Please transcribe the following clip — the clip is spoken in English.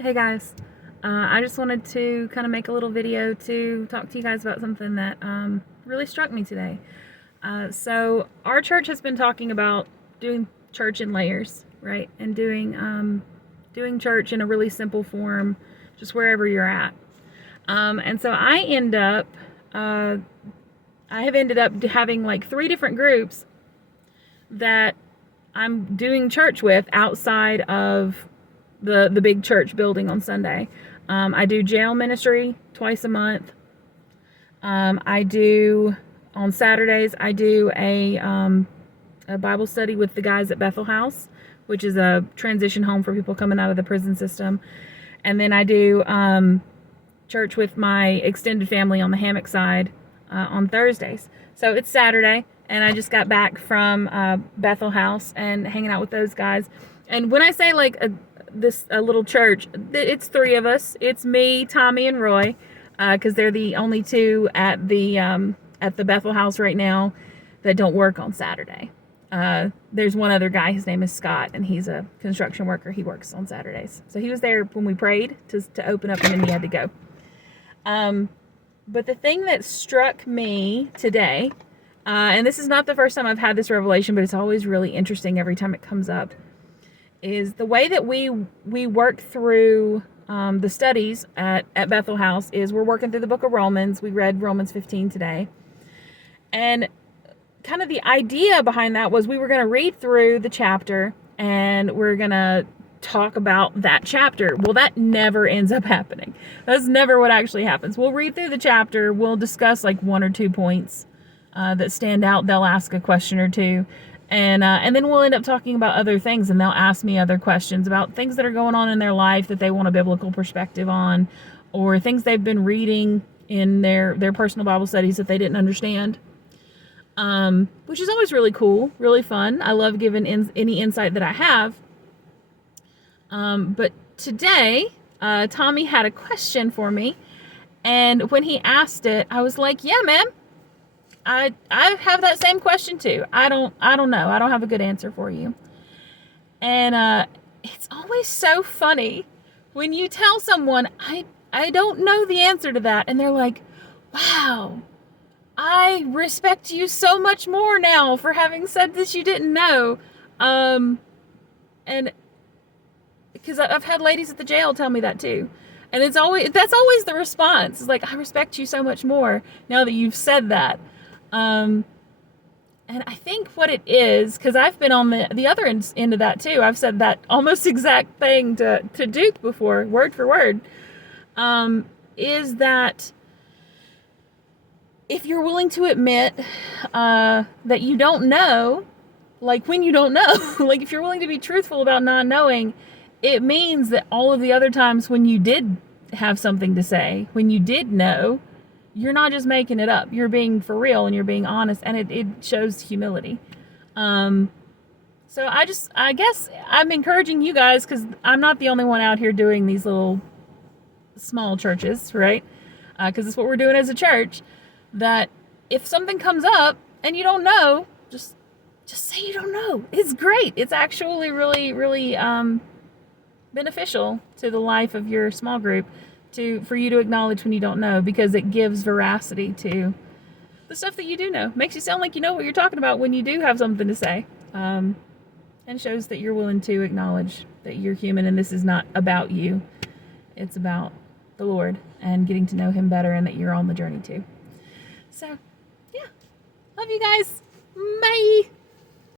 Hey guys, I just wanted to kind of make a little video to talk to you guys about something that really struck me today. So our church has been talking about doing church in layers, right? And doing church in a really simple form, just wherever you're at. And so I have ended up having like 3 different groups that I'm doing church with outside of the big church building on Sunday. I do jail ministry twice a month. I do on Saturdays. I do a Bible study with the guys at Bethel House, which is a transition home for people coming out of the prison system. And then I do church with my extended family on the Hammock side on Thursdays. So it's Saturday, and I just got back from Bethel House and hanging out with those guys. And when I say like a little church, it's 3 of us. It's me, Tommy, and Roy, because they're the only 2 at the Bethel House right now that don't work on Saturday. There's one other guy, his name is Scott, and he's a construction worker. He works on Saturdays. So he was there when we prayed to open up, and then he had to go. But the thing that struck me today, and this is not the first time I've had this revelation, but it's always really interesting every time it comes up, is the way that we work through the studies at Bethel House is we're working through the book of Romans. We read Romans 15 today. And kind of the idea behind that was we were going to read through the chapter and we're going to talk about that chapter. Well, that never ends up happening. That's never what actually happens. We'll read through the chapter. We'll discuss like 1 or 2 points that stand out. They'll ask a question or 2. And then we'll end up talking about other things, and they'll ask me other questions about things that are going on in their life that they want a biblical perspective on, or things they've been reading in their personal Bible studies that they didn't understand, which is always really cool, really fun. I love giving any insight that I have. But today, Tommy had a question for me, and when he asked it, I was like, yeah, man. I have that same question too. I don't know. I don't have a good answer for you. And it's always so funny when you tell someone, I don't know the answer to that, and they're like, wow, I respect you so much more now for having said this you didn't know. And because I've had ladies at the jail tell me that too. And that's always the response. It's like, I respect you so much more now that you've said that. And I think what it is, because I've been on the other end of that too. I've said that almost exact thing to Duke before, word for word, is that if you're willing to admit that you don't know, like when you don't know, like if you're willing to be truthful about not knowing, it means that all of the other times when you did have something to say, when you did know, you're not just making it up. You're being for real and you're being honest, and it shows humility. So I guess I'm encouraging you guys, because I'm not the only one out here doing these little small churches, right? Because it's what we're doing as a church, that if something comes up and you don't know, just say you don't know. It's great. It's actually really, really beneficial to the life of your small group for you to acknowledge when you don't know, because it gives veracity to the stuff that you do know. Makes you sound like you know what you're talking about when you do have something to say, and shows that you're willing to acknowledge that you're human and this is not about you. It's about the Lord and getting to know Him better, and that you're on the journey too. So, yeah. Love you guys. Bye.